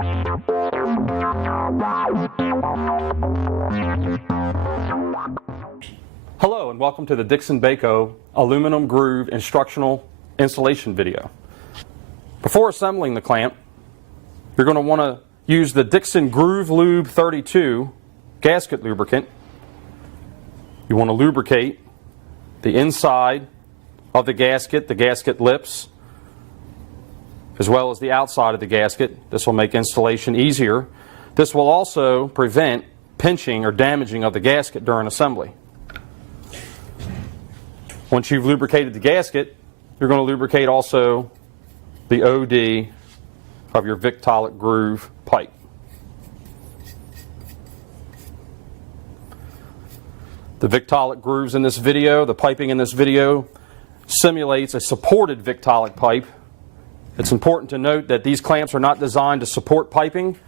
Hello and welcome to the Dixon Bayco aluminum groove instructional installation video. Before assembling the clamp, you're going to want to use the Dixon Groove Lube 32 gasket lubricant. You want to lubricate the inside of the gasket lips, as well as the outside of the gasket. This will make installation easier. This will also prevent pinching or damaging of the gasket during assembly. Once you've lubricated the gasket, you're going to lubricate also the OD of your Victolic groove pipe. The Victolic grooves in this video, the piping in this video, simulates a supported Victolic pipe. It's important to note that these clamps are not designed to support piping,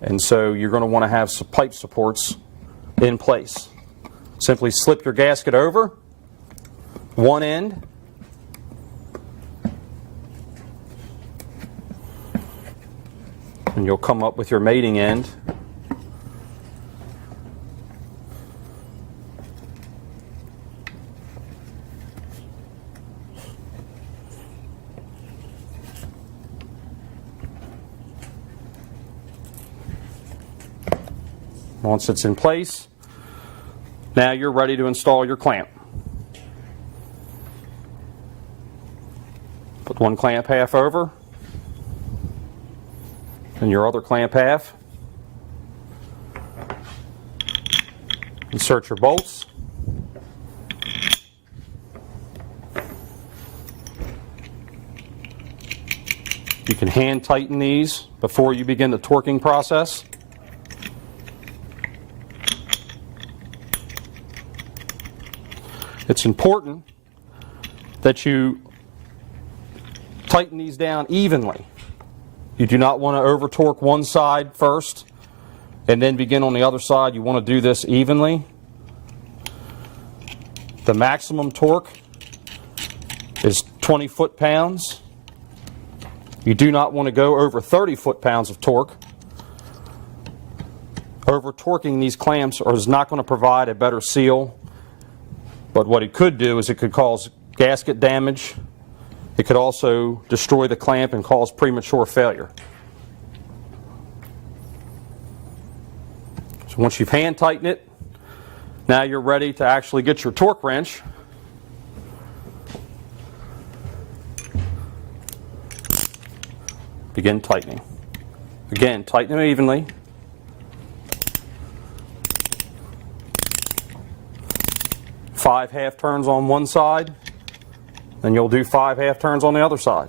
and so you're going to want to have some pipe supports in place. Simply slip your gasket over one end, and you'll come up with your mating end. Once it's in place, now you're ready to install your clamp. Put one clamp half over, and your other clamp half. Insert your bolts. You can hand tighten these before you begin the torquing process. It's important that you tighten these down evenly. You do not want to over torque one side first and then begin on the other side. You want to do this evenly. The maximum torque is 20 foot-pounds. You do not want to go over 30 foot-pounds of torque. Over torquing these clamps is not going to provide a better seal, but what it could do is it could cause gasket damage. It could also destroy the clamp and cause premature failure. So once you've hand tightened it, now you're ready to actually get your torque wrench. Begin tightening. Again, tighten them evenly. Five half turns on one side, then you'll do 5 half turns on the other side.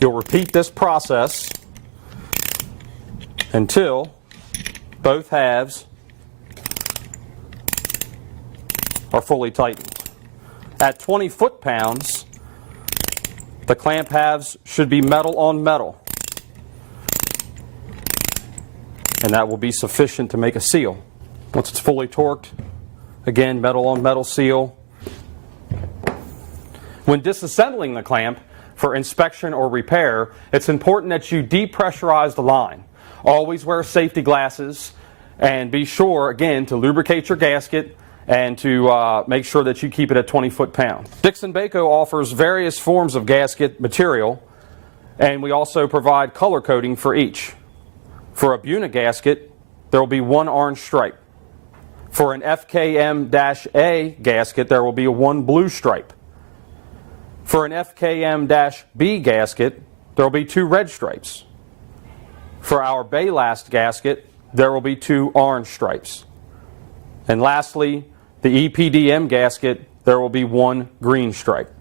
You'll repeat this process until both halves are fully tightened. At 20 foot-pounds, the clamp halves should be metal on metal, and that will be sufficient to make a seal. Once it's fully torqued, again, metal on metal seal. When disassembling the clamp for inspection or repair, it's important that you depressurize the line. Always wear safety glasses, and be sure, again, to lubricate your gasket and to make sure that you keep it at 20 foot-pounds. Dixon Bayco offers various forms of gasket material, and we also provide color coding for each. For a Buna gasket, there will be one orange stripe. For an FKM-A gasket, there will be one blue stripe. For an FKM-B gasket, there will be 2 red stripes. For our Baylast gasket, there will be 2 orange stripes. And lastly, the EPDM gasket, there will be 1 green stripe.